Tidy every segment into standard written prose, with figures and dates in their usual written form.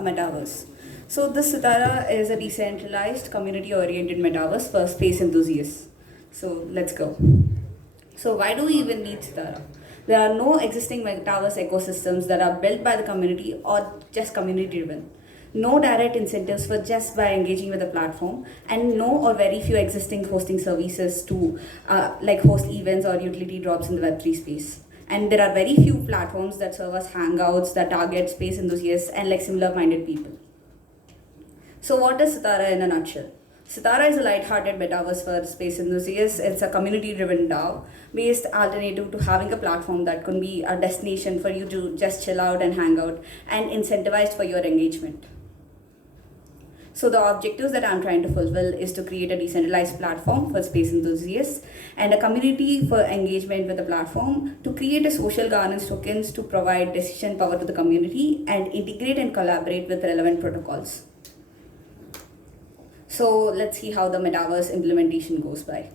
a metaverse. So this Sitara is a decentralized, community-oriented metaverse for space enthusiasts. So let's go. So why do we even need Sitara? There are no existing metaverse ecosystems that are built by the community or just community driven. No direct incentives for just by engaging with the platform, and no or very few existing hosting services to like host events or utility drops in the Web3 space. And there are very few platforms that serve as hangouts that target space enthusiasts and like similar minded people. So what is Sitara in a nutshell? Sitara is a light-hearted metaverse for space enthusiasts. It's a community-driven DAO-based alternative to having a platform that can be a destination for you to just chill out and hang out and incentivized for your engagement. So the objectives that I'm trying to fulfill is to create a decentralized platform for space enthusiasts and a community for engagement with the platform, to create a social governance tokens to provide decision power to the community and integrate and collaborate with relevant protocols. So let's see how the metaverse implementation goes by.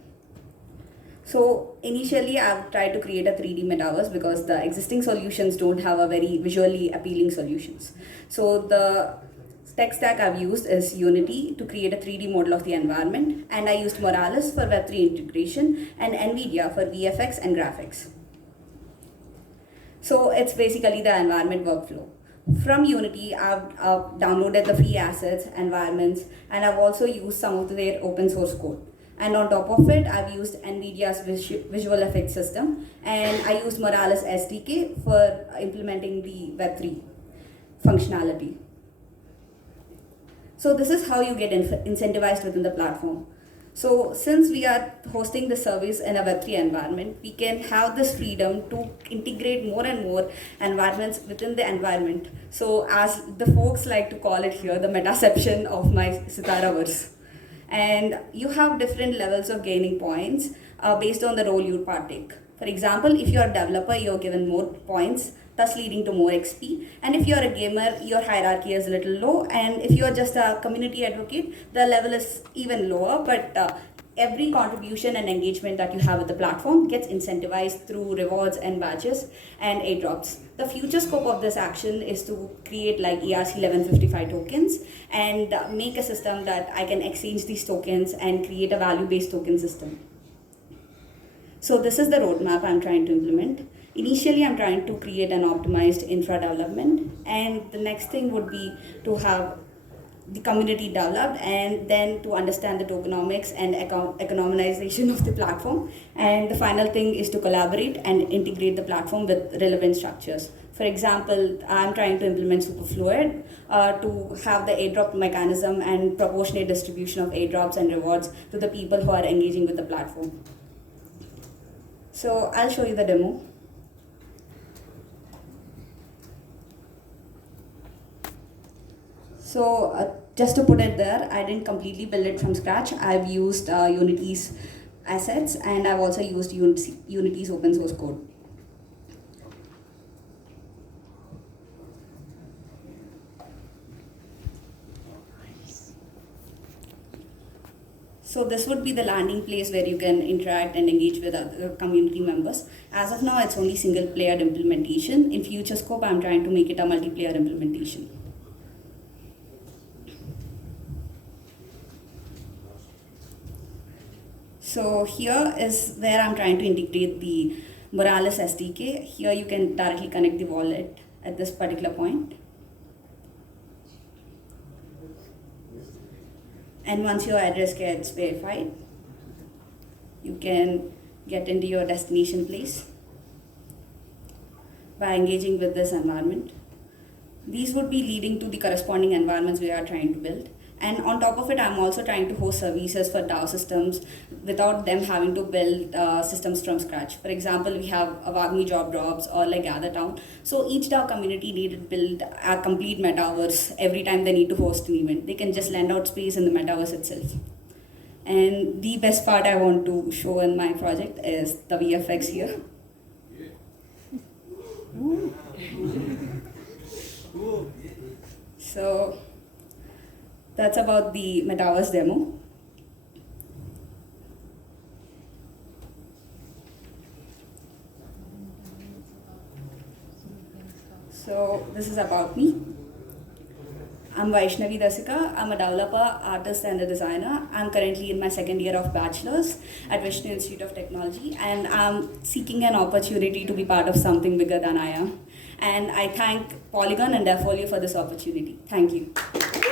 So initially I've tried to create a 3D metaverse because the existing solutions don't have a very visually appealing solutions. So the tech stack I've used is Unity to create a 3D model of the environment, and I used Morales for Web3 integration and NVIDIA for VFX and graphics. So it's basically the environment workflow. From Unity, I've downloaded the free assets, environments, and I've also used some of their open source code. And on top of it, I've used NVIDIA's visual effects system, and I used Morales SDK for implementing the Web3 functionality. So this is how you get incentivized within the platform. So since we are hosting the service in a Web3 environment, we can have this freedom to integrate more and more environments within the environment. So as the folks like to call it here, the metaception of my Sitaraverse. And you have different levels of gaining points based on the role you partake. For example, if you're a developer, you're given more points, thus leading to more XP. And if you're a gamer, your hierarchy is a little low. And if you're just a community advocate, the level is even lower. But every contribution and engagement that you have with the platform gets incentivized through rewards and badges and airdrops. The future scope of this action is to create like ERC 1155 tokens and make a system that I can exchange these tokens and create a value-based token system. So this is the roadmap I'm trying to implement. Initially, I'm trying to create an optimized infra development, and the next thing would be to have the community developed, and then to understand the tokenomics and economization of the platform. And the final thing is to collaborate and integrate the platform with relevant structures. For example, I'm trying to implement Superfluid to have the airdrop mechanism and proportionate distribution of airdrops and rewards to the people who are engaging with the platform. So I'll show you the demo. So just to put it there, I didn't completely build it from scratch. I've used Unity's assets, and I've also used Unity's open source code. So this would be the landing place where you can interact and engage with other community members. As of now, it's only single player implementation. In future scope, I'm trying to make it a multiplayer implementation. So here is where I'm trying to integrate the Morales SDK. Here you can directly connect the wallet at this particular point. And once your address gets verified, you can get into your destination place by engaging with this environment. These would be leading to the corresponding environments we are trying to build. And on top of it, I'm also trying to host services for DAO systems without them having to build systems from scratch. For example, we have Avagmi Job Drops or like GatherTown. So each DAO community needed to build a complete metaverse every time they need to host an event. They can just lend out space in the metaverse itself. And the best part I want to show in my project is the VFX here. So that's about the metaverse demo. So this is about me. I'm Vaishnavi Dasika. I'm a developer, artist, and a designer. I'm currently in my second year of bachelor's at Vishnu Institute of Technology, and I'm seeking an opportunity to be part of something bigger than I am. And I thank Polygon and Defolio for this opportunity. Thank you.